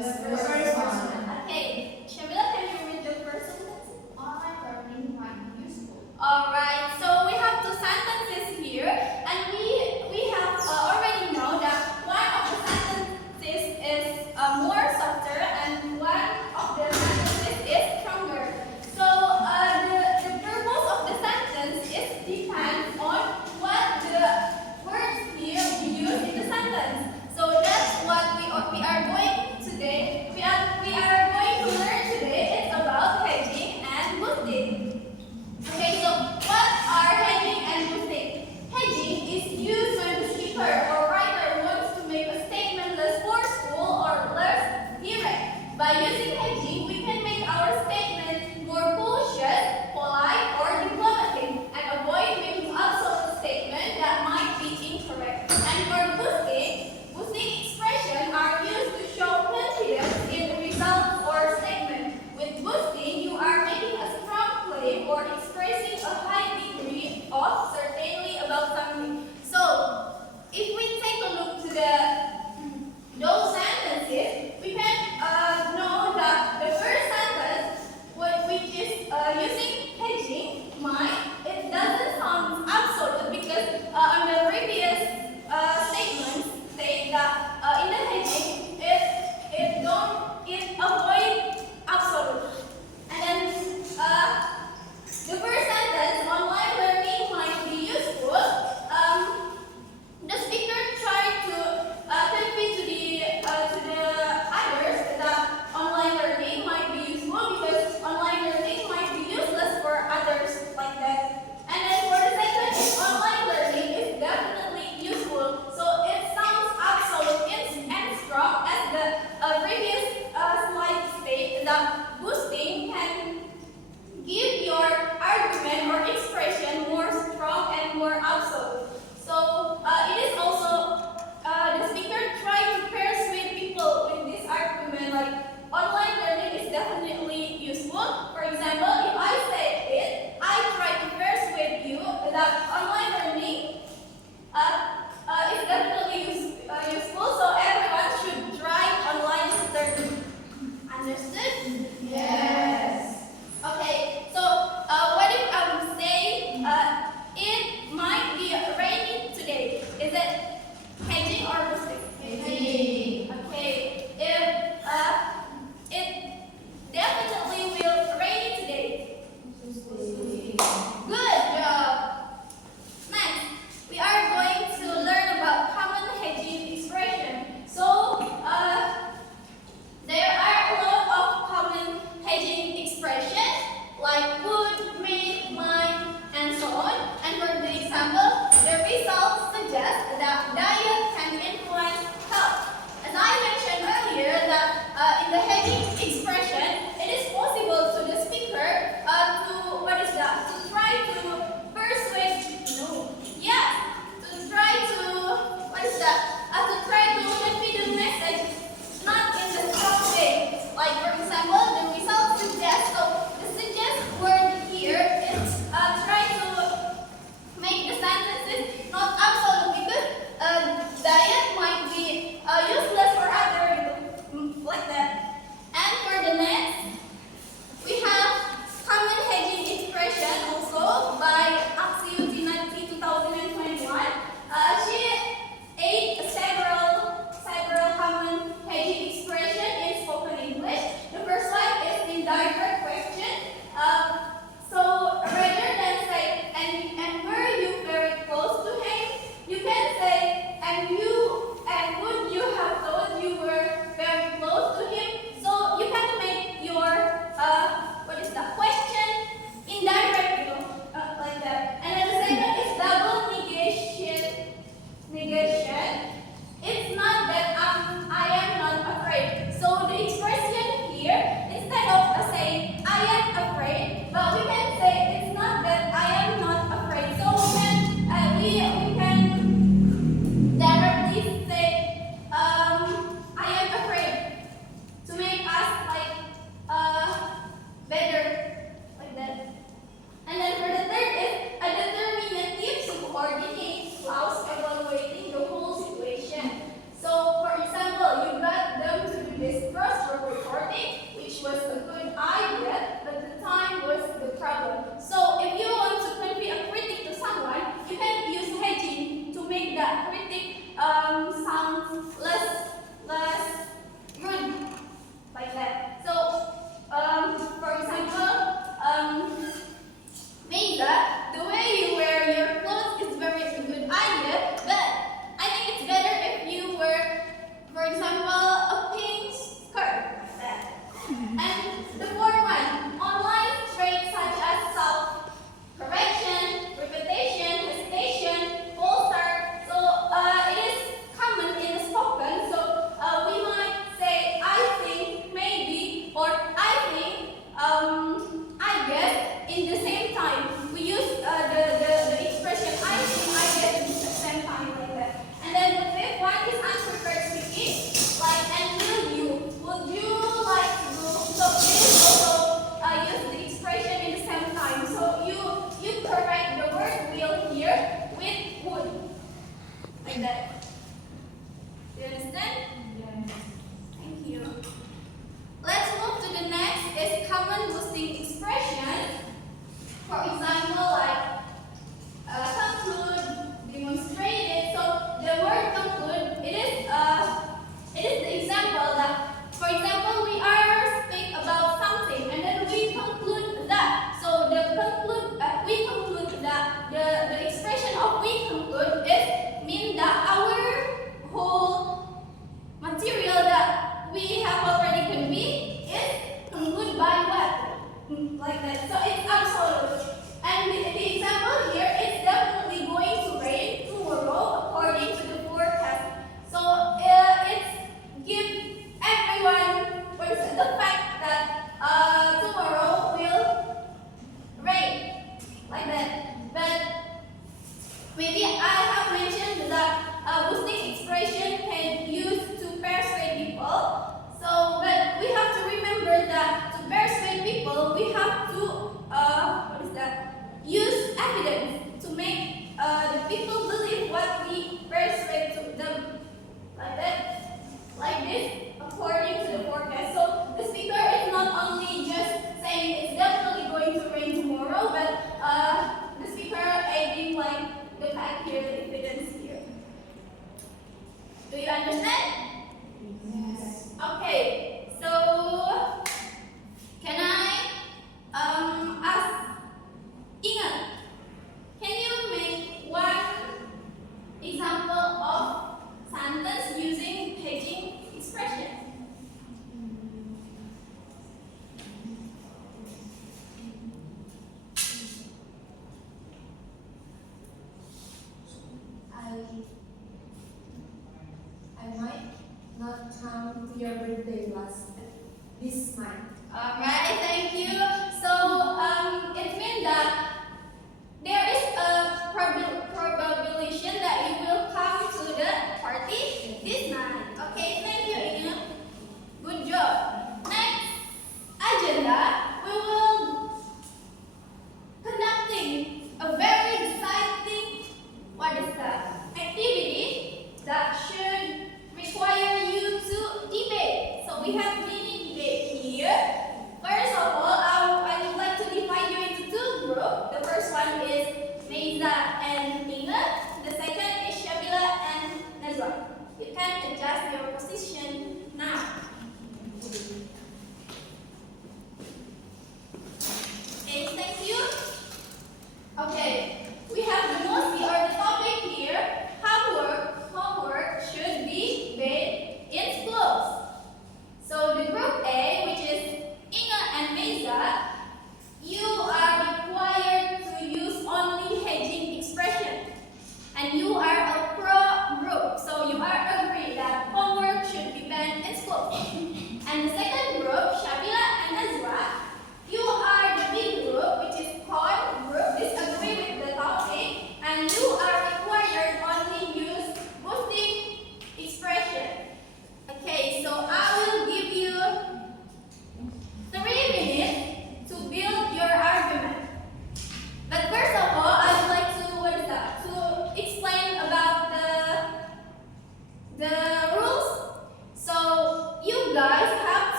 The first one. Okay, Shamila, can you read the first sentence? Online learning might be useful. Alright, so we have two sentences here, and we have already know that one of the sentences is more softer and one of the sentences is stronger. So the purpose of the sentence is depends on what the words here we use in the sentence. So that's what we are doing today. We are like that. So it's absolute. And the example here is definitely going to rain tomorrow according to the forecast. So it's give everyone the fact that tomorrow will rain like that. But maybe I have mentioned that boosting expression can use to persuade people. So, but we have to remember that to persuade people, we have to use evidence to make the people believe what we persuade to them, like that, like this, according to the forecast. So the speaker is not only just saying it's definitely going to rain tomorrow, but the speaker adding like the fact here, the evidence here. Do you understand? Yes. Okay, so can I ask Ingat, can you make one example of sentence using hedging expression? I might not come to your birthday this month. Alright, thank you. So it means that there is a probability that you will come to the party this night. Okay, thank you, Ingat. Good job. Next agenda, we will conducting a very exciting activity that should require you to debate. So we have mini debate here. First of all, I would like to divide you into two groups. The first one is Meiza and Ingat. The second is Shabila and Nazwa. You can adjust your position now. Okay, thank you. Okay, we have the topic here. Homework should be made in schools. So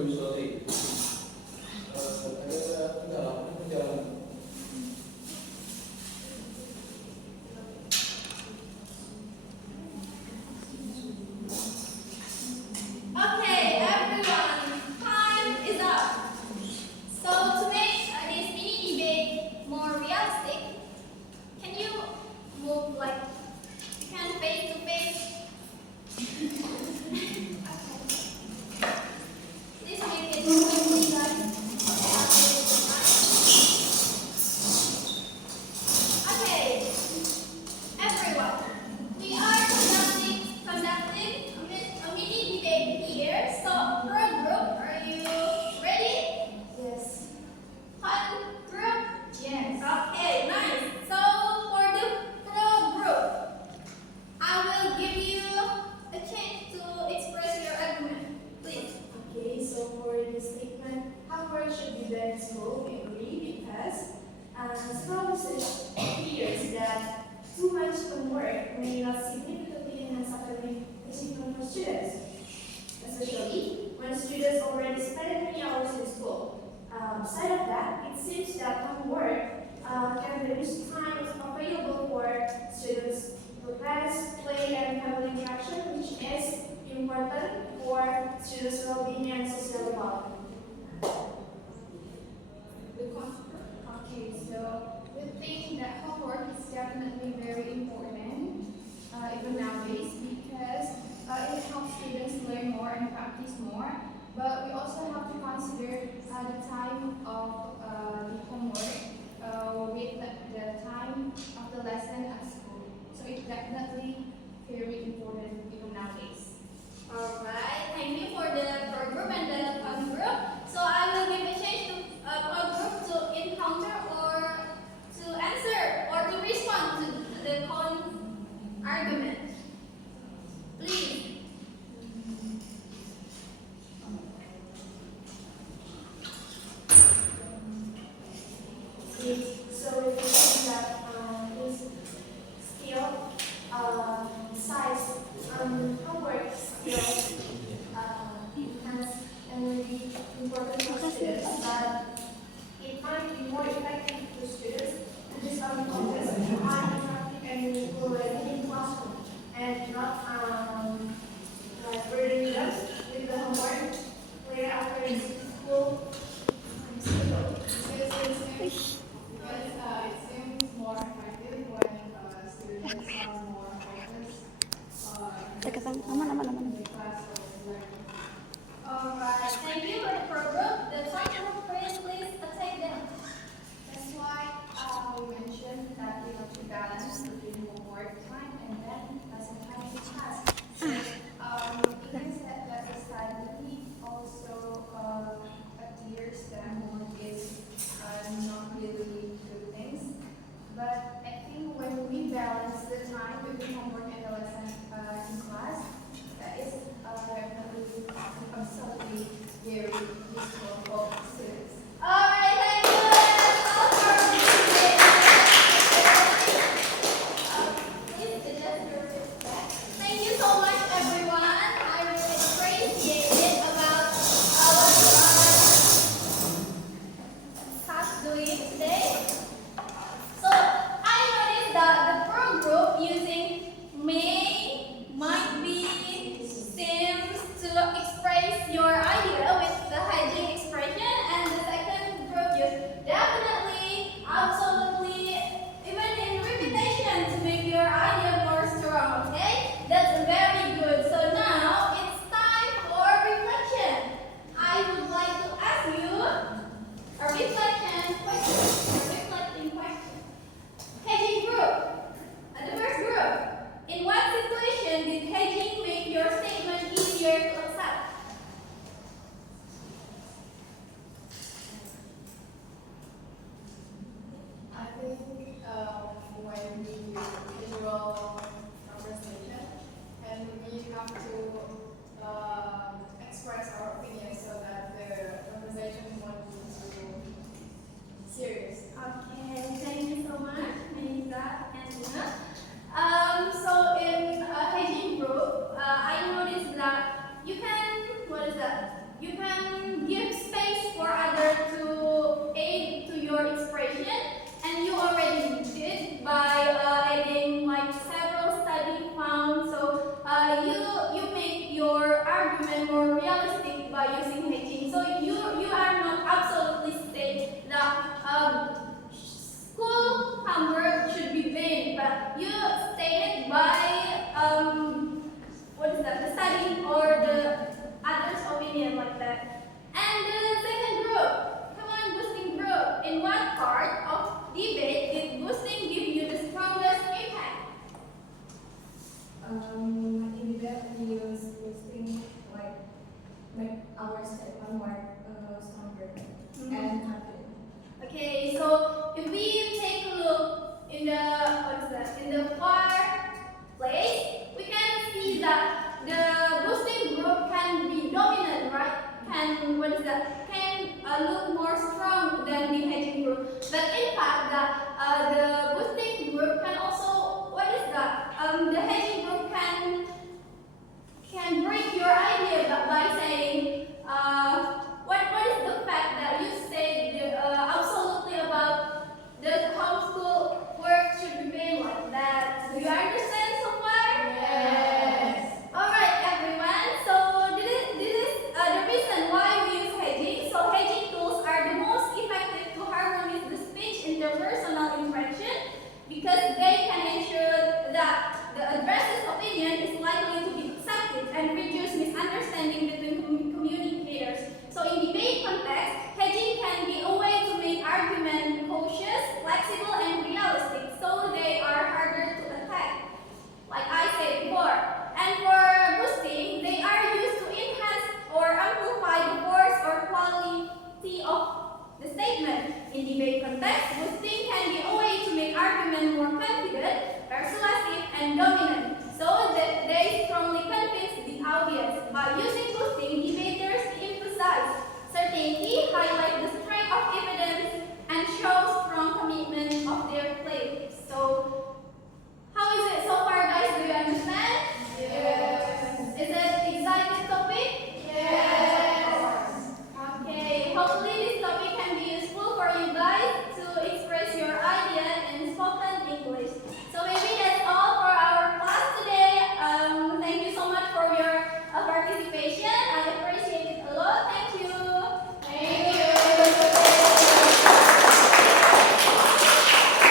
usually ada kendala perjalanan. Okay, everyone, time is up. So to make this mini debate more realistic, can you move like you can face to face? Please make it quickly, guys. Okay, everyone, we are conducting a mini debate here. So, pro group, are you ready? Yes. Con group? Yes. Okay, nice. So, for the pro group, I will give you a chance to express your argument. Please. Okay, so for this statement, homework should be done in school, we agree, because scholars fears that too much homework may not significantly enhance academic achievement for students, especially when students already spend many hours in school. Aside of that, it seems that homework can reduce time available for students to rest, play, and family interaction, which is important for students' well-being and social development. Okay, so we think that homework is definitely very important, even nowadays, because it helps students learn more and practice more. But we also have to consider the time of the homework with the time of the lesson at school. So it's definitely very important even nowadays. Alright, thank you for the pro group and the con group. So, I will give a chance to pro group to encounter or to answer or to respond to the con argument. Please. So we think that this skill, size, homework skills enhance and will be important for students, but it might be more effective for students to just focus on interactive and meaningful learning in classroom and not like burdening them with the homework later after school schedule. It seems more effective when students are more focused on the class of learning. Alright, thank you for the pro group. The con group, please take them. That's why we mentioned that we have to balance between homework time and then lesson time in class. So, even said that society also appears that homework is not really good things. But I think when we balance the time between homework and the lesson in class, that is definitely absolutely very useful for students. Alright, thank you. That's all for today. Please adjust your respect. Thank you so much, everyone. I really appreciate it about what you are doing today. So I noticed that the pro group using might be seems to express your idea with the hygiene expression by using hedging. So you are not absolutely saying that school homework should be vain, but you state it by what is that? The study or the others' opinion like that. And the second group, come on, boosting group. In what part of debate did boosting give you the strongest impact? In that we use boosting like make our statement more stronger and confident. Okay, so if we take a look in the what is that? In the far place, we can see that the boosting group can be dominant, right? Can what is that? Can look more strong than the hedging group. But in fact, the